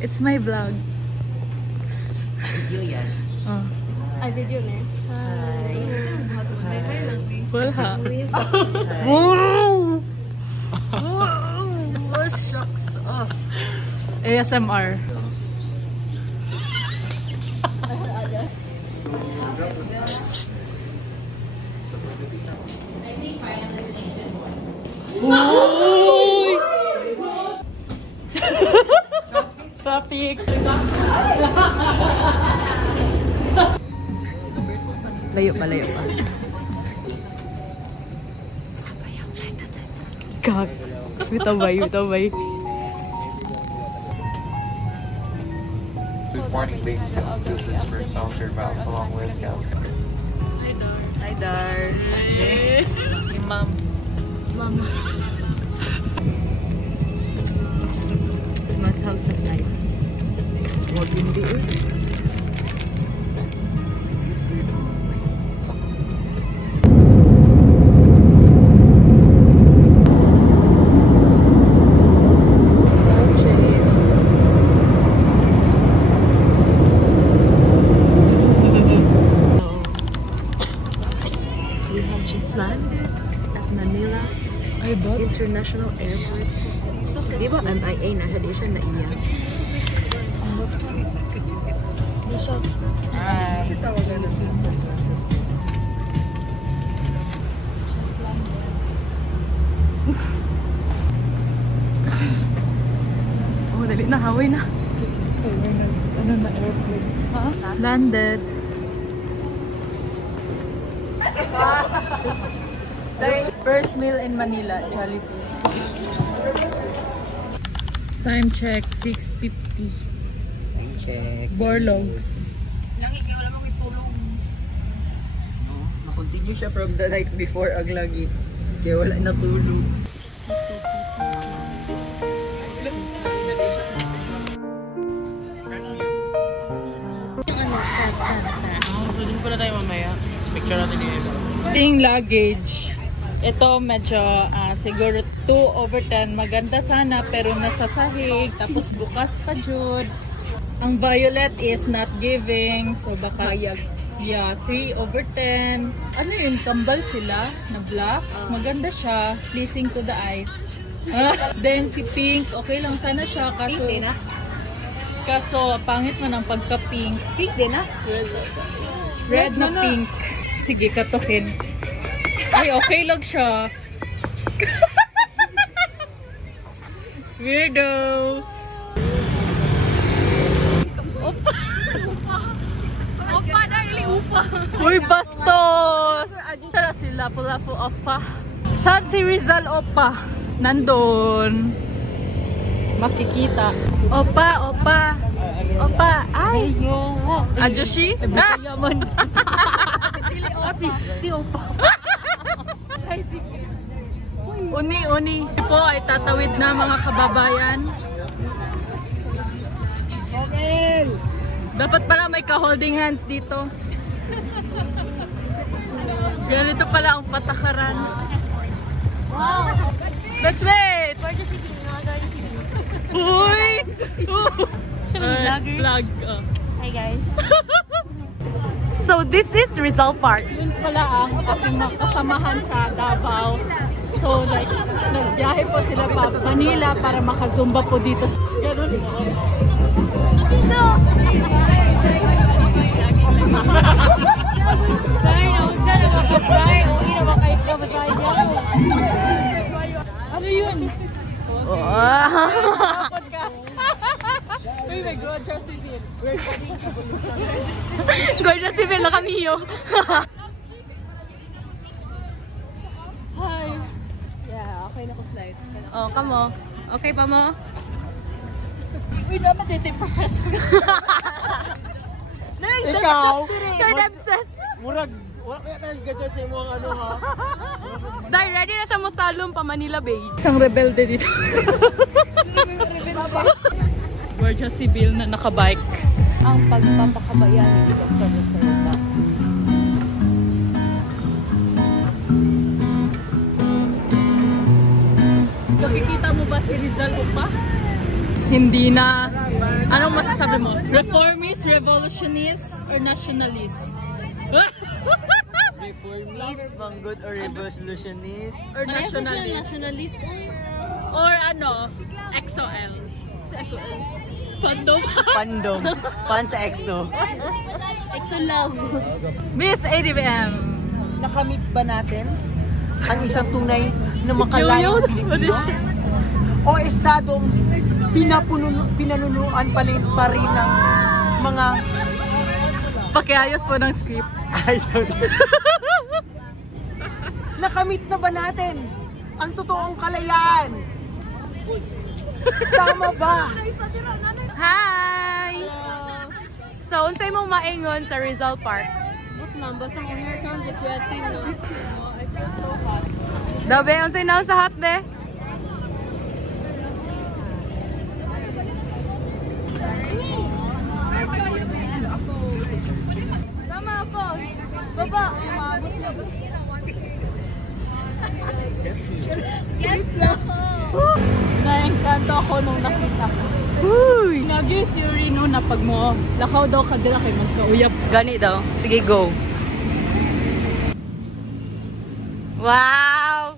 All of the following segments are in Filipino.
It's my vlog. Video yan. Oh. Ay, video na. Hi. Wala. Wow! Wow! Oh, shucks. Oh. ASMR. Uy! Traffic. Layo pa, layo pa. Kak. Witabay, witabay. Warning base systems for soldier valves along with gas. Hi, Dar. Hi, Dar. Hey, Mom. Mom. Must have some light. Huwag hindi eh. International Airport. Di ba MIA na siya na iya? Di siya. Kasi tawagan ng sunglasses. Just landed. Oh, dali na. Haway na. Ano na airplane? Huh? Landed. First meal in Manila, Jollibee. Time check, 6:50. Time check. Borlogs. Langit kaya wala mong itulong. Na-continue siya from the night before ang lagi. Kaya wala natulog. Pwede ko na tayo mamaya. Picture natin yung iba. Ting luggage. Ito medyo siguro 2/10. Maganda sana pero nasa sahig. Tapos bukas pa jud. Ang violet is not giving. So baka yeah, 3/10. Ano yun? Kambal sila na black. Maganda siya. Pleasing to the eyes. Then si pink. Okay lang sana siya. Kaso, Pink din na? kaso pangit man ang pagka-pink. Pink din na? Red na pink. Sige, katukin. Ay, okay lang siya. Weirdo. Opa. Opa, dahil upa. Uy, bastos. Saan si Lapu-Lapu Opa? Saan si Rizal Opa? Nandun. Makikita. Opa, Opa. Opa, ay. Ajoshi? Yaman. Uni po ay tatawid na mga kababayan. Dapat pala may ka-holding hands dito. Ganito pala ang patakaran. Wow. Let's wait! Where does he be? Uy! Vloggers. Vlog. Hi guys. So this is Rizal Park. Yun pala ang aking mga kasamahan sa Davao. So like, nagbiyahe po sila pa Manila para makazumba po dito. Ganun. Dito! Ano yun? Wow! Uy, may Gorgia Civil. Gorgia Civil na kami yo. Hi. Yeah, okay na ko slide. Oh, kamo. Okay pa mo? Uy, dapat dito professor. Ikaw? You're obsessed. Murag, wala kaya tayo gadget sa mga ano ha? Dahil ready na siya mo salon pa Manila Bay. Isang rebelde dito. Gorgia Civil na nakabike. Ang pagpapakabayan ni Dr. Reserva. Nakikita mo ba si Rizal Opa? Hindi na. Anong masasabi mo? Reformist, revolutionist, or nationalist? Reformist, manggut, or revolutionist? Or nationalist? Or ano? XOL? Sa XOL? Fandom? Fandom. Fan sa EXO. EXO love. Miss ADBM. Nakamit ba natin ang isang tunay na makalayang Pilipino? O estadong pinanunuan pa rin ng mga pakiayos po ng script. Ay, sorry. Nakamit na ba natin ang totoong kalayaan? Tama ba? Hi! So, unsay mong maingon sa Rizal Park? What's number? Sa akong hair count is sweating, no? I feel so hot. Dabe, unsay naon sa hot, be? Tama ako! Baba! Yes, ako! Naengkanto ako nung nakita ko. Uy! Nag-theory no na pag mo, lakaw daw ka dila kay magkauyap. Gani daw. Sige, go. Wow!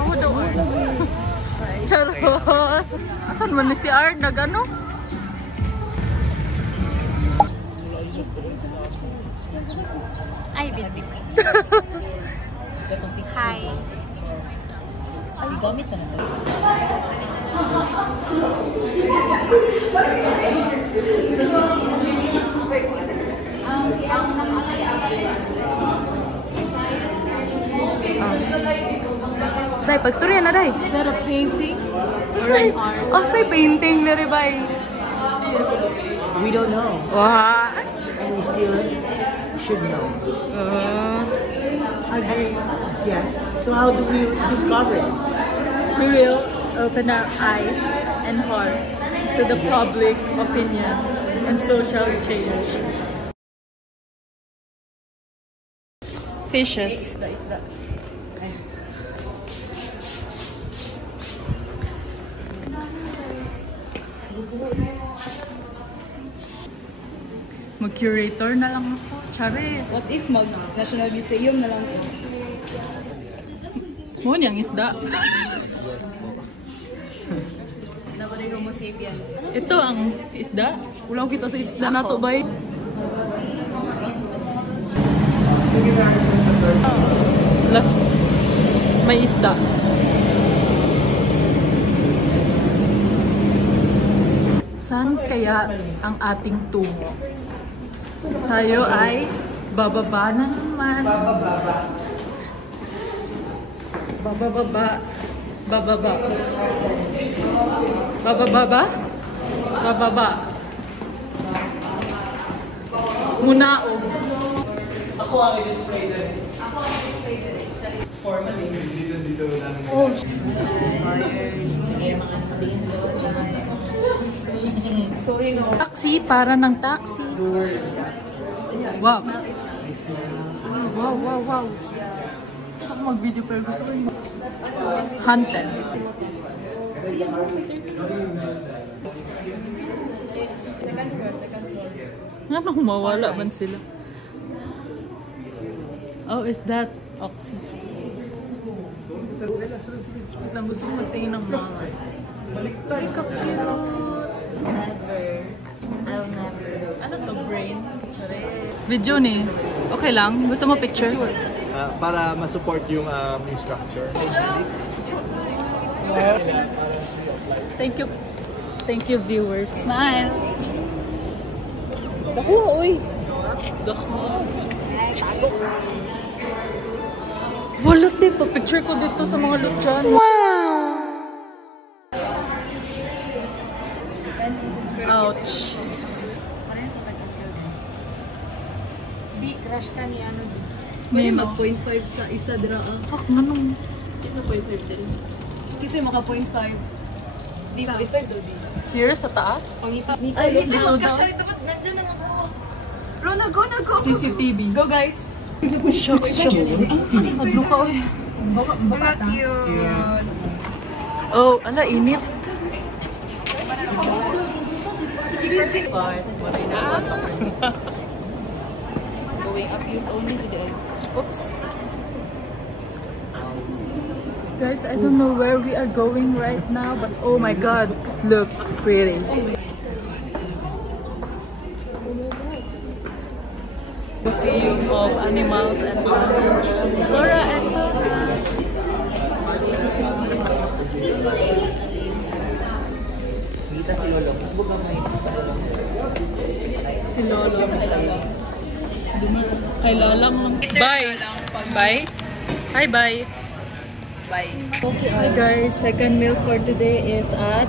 Ako daw Ard. Charot! Asan man ni si Ard? Nag-ano? Ay, baby. Hi. Gamit na na. Day, pagstorya na, day. Is that a painting? Or an art? Oh, say painting na rin ba? We don't know. Wow! And we still should know. Agree. Yes. So how do we discover it? We will open our eyes and hearts to the public opinion and social change. Fishes. Mag-curator na lang ako. Charis. What if mag-National Museum na lang ito? Mo niyang isda. Nabalay Homo sapiens. Ito ang isda. Ulang kita sa isda na to, bay. Lah. May isda. Saan kaya ang ating tungo? Tayo ay bababa na naman. Bababa. Bababa. Bababa. Bababa. Munaog. Ako ang i-display din. Formally, dito lang. Oh. Taxi, para ng taxi. Wow. Wow, wow, wow. Gusto ko mag-video pero gusto ko yung hunted. Second floor. Ano, mawala man sila? Oh, is that Oxy? Wait lang, gusto ko magtingin ng mamas. Ay, ka-cute! Never. I'll never. Ano to, brain? Video ni. Okay lang? Gusto mo picture? Para ma-support yung structure. Thank you. Thank you, viewers. Smile! Dako, oy! Dako. Wala, picture ko dito sa mga lutsan. Ouch. Di, crush ka ni ano. May Mag 0.5 sa isa dira. Fuck, nanong. Di na 0.5 din. Kasi maka 0.5. Di 0.5 daw di. Here sa taas? Pangita. Ay, hindi so daw. Ito ba't nandiyan na ako? Bro, na go. CCTV. Go guys. Shucks. Magluka, oy. Mga cute. Oh, ala, init. Going up is only today. Oops. Guys, I don't know where we are going right now, but oh my god, look pretty. Museum of Animals and Flora and Fauna. Kita si Lolo. Facebook ka may Si Lolo. Kay Lalang. Bye! Bye! Hi, bye! Bye. Okay, hi guys. Second meal for today is at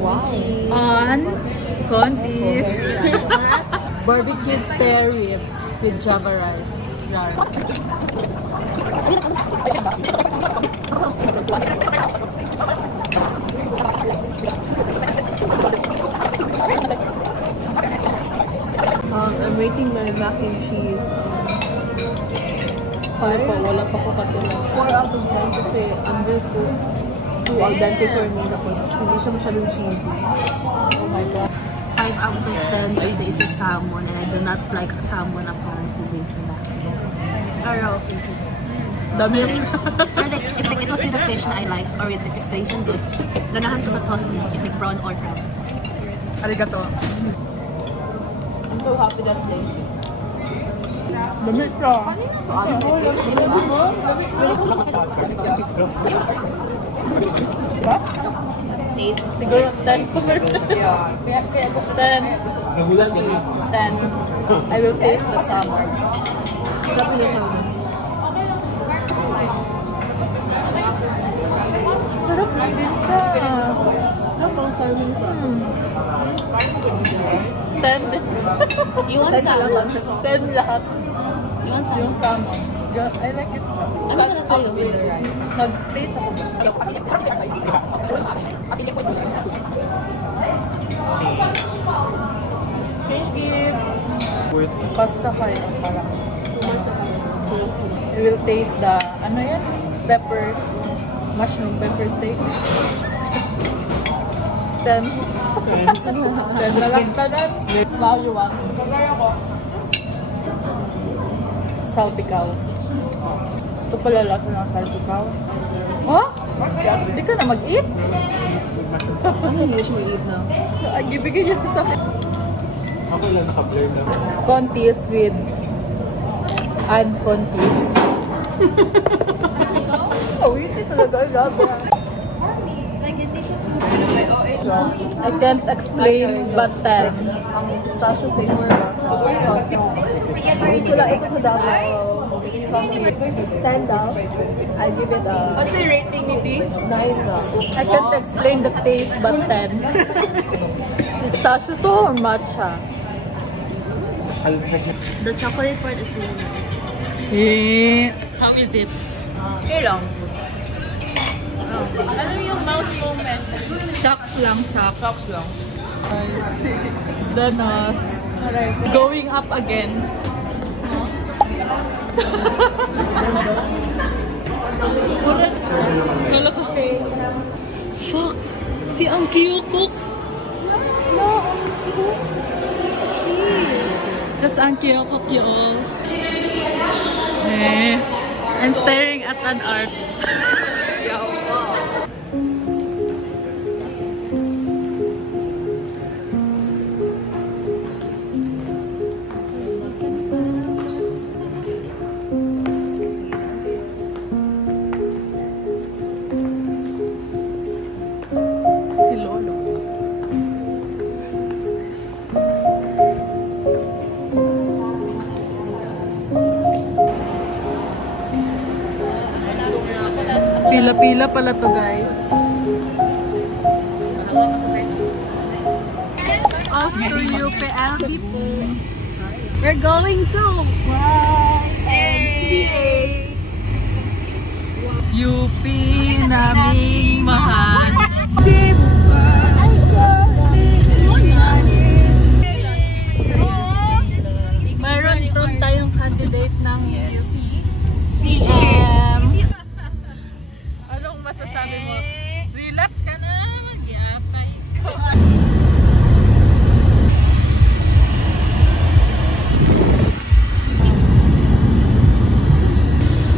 on Contis. Barbecue spare ribs with Java rice. Rar. I'm rating my mac and cheese. Sorry po, wala pa ko katulas. 4 out of 10 kasi undercooked. Too al dente for me. Tapos hindi siya masyadong cheesy. Oh my god. 5 out of 10 kasi it's a salmon and I do not like salmon apparently based on that. Pero okay. Dami Pero like, if like, it was with a fish na I like or with the station good, ganahan ko sa sauce niya if like prawn or crab. Arigato. I'm so happy that day. Dami siya. Siguro 10 super. Yeah. Kaya ko 10. 10. I will taste the salmon. sarap na salmon. Sarap na din siya. Ano pang salmon siya? 10 din. You want salmon? 10 lahat. You want Yung salmon. I like it. Ano ka na sa'yo? Nag-taste ako ba? Fish gift. Pasta kayo. Parang. You will taste the, ano yan? Pepper, mushroom pepper steak. 10. 10 na lang ka lang. Now you want? Salpikaw. Ito pala lasa ng salpikaw. Oh? Hindi ka na mag-eat? Ano yung usual eat na? Ay, ibigay niya ko sa akin. Ako lang naka-blur na. Contis with and contis. Oh, yun talaga. I love it. I can't explain but 10. Ang pistachio flavor ba sa sauce mo? Sula ito sa Davao. 10 daw. I give it a What's the rating ni T? 9 daw. I can't explain the taste but 10. Pistachio to or matcha? The chocolate part is really nice. How is it? Okay lang. Ano yung mouse moment? Shocks lang, shocks. Danas. Going up again. Wala ka. Fuck! Si ang Kyoko! No, that's ang Kyoko Kyol. I'm staring at an art. Si Lolo. Pila-pila pala to, guys. Off to UPLB po. We're going to YMCA. UP naming mahal. Mayroon doon tayong candidate ng UP. CM. sabi mo? Relapse ka na, mag-iapay ko.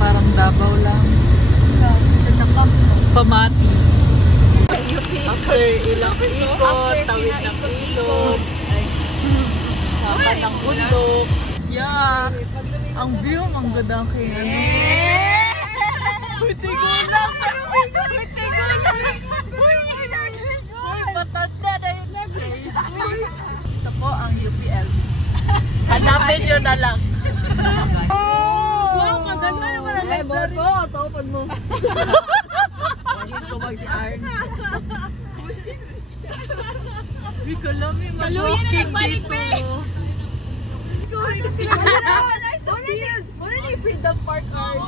Parang Davao lang. Sa Takam. Pamati. After ilang ikot, tawid ng ilog, sapa ng bundok. Yeah. Ang view, ang ganda kaya. Buti ko lang! Buti ko lang! Uy, patanda na yun na guys. Ito po ang UPL. Hanapin nyo na lang. Wow, maganda naman ang library. Bobo, topan mo. Tumag si Arn. Hindi ko alam yung mag-walking dito. Nice to feel. Muna na yung Freedom Park Arn.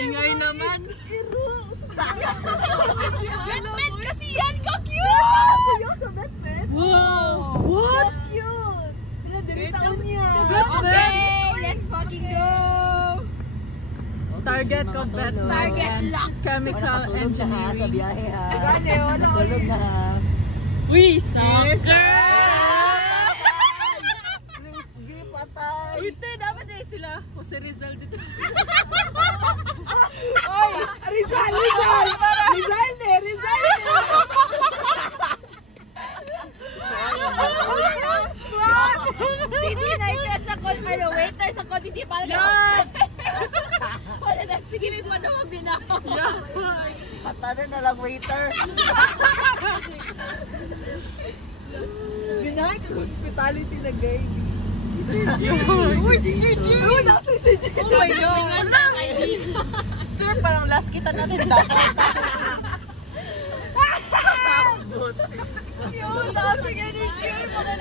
Ingay naman. Batman kasi yan! Ka-cute! Wow! What? Cute! Pero dito taon niya. Okay, let's fucking go! Target ko Batman. Target lock! Chemical Sa engineering. biyahe ha. Gane, wala. Tulog na ha. Uy, sis! Frisbee, patay. Uy, te, dapat na sila. Jose Rizal dito. Rizal! City na-impress sa waiter sa municipal. Yan! Wala na, sige, may madawag din ako. Patano na lang, waiter. Binahay ka hospitality na gay. Si Sir G. Uy, si Sir G. Uy, nasa si Sir G. Oh my God! Sir, parang last kita natin dapat. Yun, dapat energy. Mga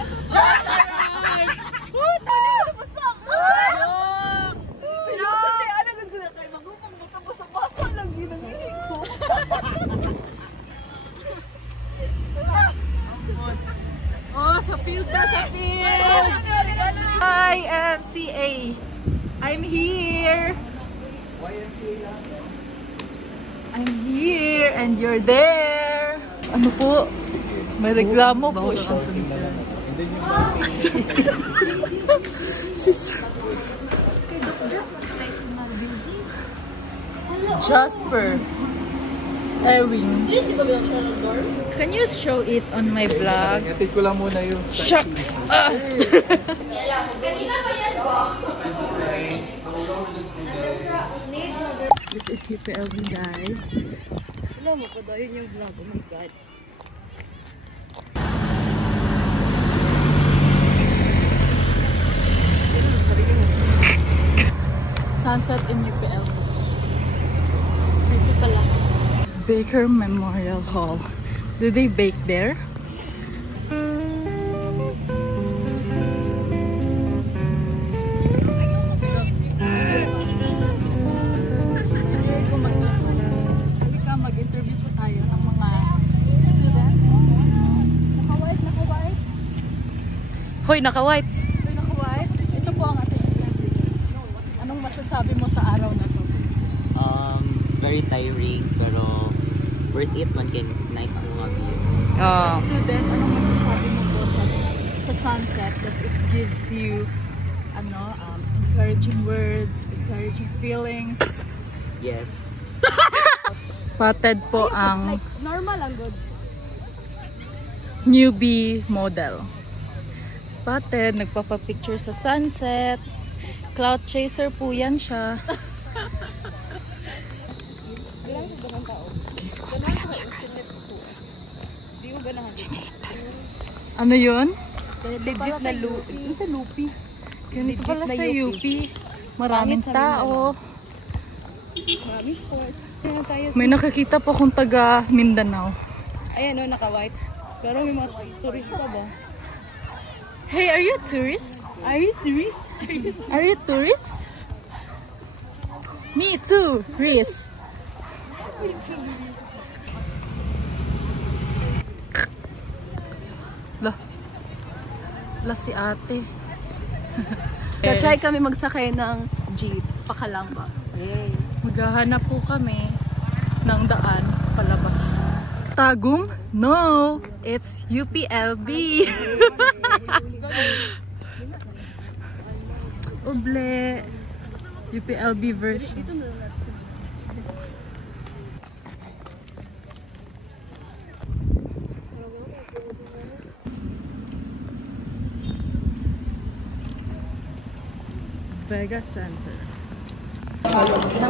Oh, sa field na, sa field! YMCA! I'm here! I'm here and you're there! Ano po? May reklamo po siya. Jasper Ewing. Can you show it on my vlog? Hatid ko lang muna yung Shucks! This is UPLB, guys. Alam mo ko daw, yun yung vlog. Oh my God. Sunset in UPLB. Pretty pala. Baker Memorial Hall. Do they bake there? Mag-interview po tayo ng mga student. Naka-white, naka-white. Hoy, naka-white. Hoy, naka-white. Ito po ang ating interview. Anong masasabi mo sa araw na to? Very tiring pero worth it man kay nice ang mga view. As a student, anong masasabi mo po sa sunset? Because it gives you encouraging words, encouraging feelings. Yes. Spotted po ang Like, normal lang good. newbie model. Spotted, nagpapapicture sa sunset. Cloud chaser po yan siya. Guys, ko pa yan siya, guys. Di mo ganahan. Ano yun? Legit na Lupi. Ito sa Lupi. Ganito Legit pala na sa UP. UP. Maraming Pangit sa tao. Maraming sports. Kaya tayo. May nakakita po kung taga Mindanao. Ayan o, naka-white. Pero may mga turista ba? Hey, are you a tourist? Are you tourist? Are you tourist? Me too, Riz. La si ate. Try kami magsakay ng jeep. Pakalamba. Yay. Maghahanap po kami ng daan palabas. Tagum? No! It's UPLB! Uble! UPLB version. Vega Center.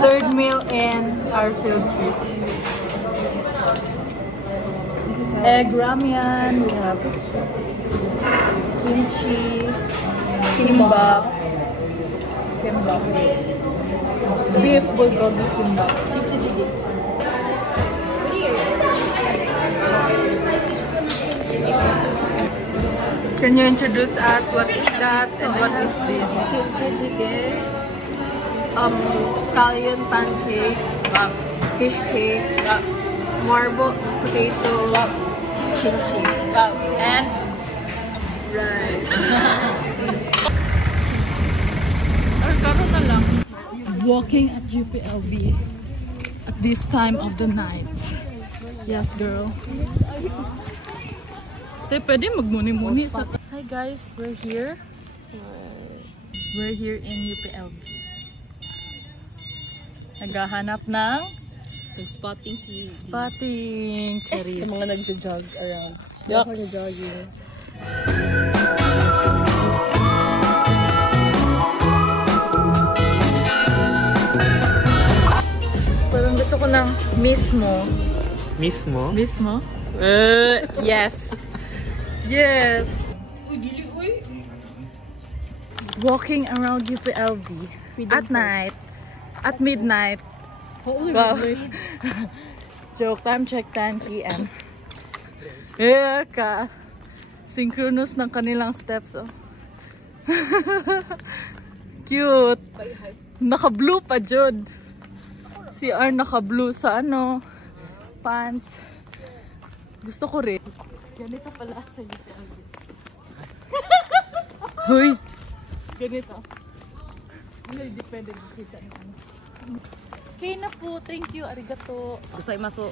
Third meal in our field trip. Egg ramyun, we have kimchi, kimbap, beef bulgogi kimbap. Can you introduce us what is that and what is this? Kimchi chicken, scallion pancake, fish cake, marbled potato, kimchi, And rice. walking at UPLB at this time of the night. Yes, girl. Pwede magmuni-muni sa... Hi guys, we're here. We're here in UPLB. Naghahanap ng Spotting si cherries. sa mga nagja-jog around. Yucks. Jogging. Parang gusto ko ng mismo. Mismo? Mismo? Yes. Yes. Walking around UPLB at night, at midnight. Wow. Joke, time check 10 p.m. Yeah, ka. Synchronous ng kanilang steps. Oh. Cute. Naka-blue pa, Jod. Si R naka-blue sa ano, pants. Gusto ko rin. Ganito pala sa UPLB. Hoy! Ganito. Hindi pwede makita ng ano. Okay na po. Thank you. Arigato. Gozaimasu.